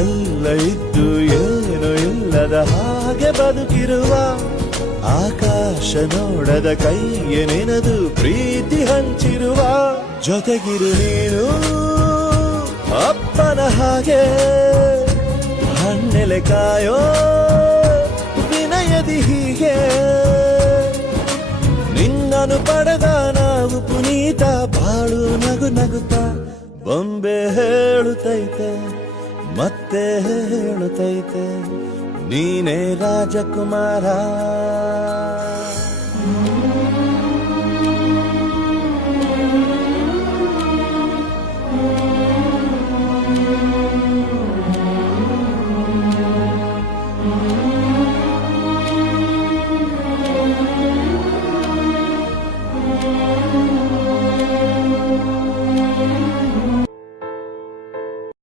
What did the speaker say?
ಎಲ್ಲ ಇದ್ದು ಏನು ಇಲ್ಲದ ಹಾಗೆ ಬದುಕಿರುವ ಆಕಾಶ ನೋಡದ ಕೈಯೇ ನೆನೆದು ಪ್ರೀತಿ ಹಂಚಿರುವ ಜೊತೆಗಿರು ನೀನು ಅಪ್ಪನ ಹಾಗೆ ಹಣ್ಣೆಲೆ ಕಾಯೋ ವಿನಯದಿ ಹೀಗೆ ನಿನ್ನನು ಪಡೆದ ನಾವು ಪುನೀತ ಬಾಳು ನಗು ನಗುತ್ತ ಬೊಂಬೆ ಹೇಳುತ್ತೈತೆ ಮತ್ತೆ ಹೇಳುತ್ತೈತೆ ನೀನೇ ರಾಜಕುಮಾರ.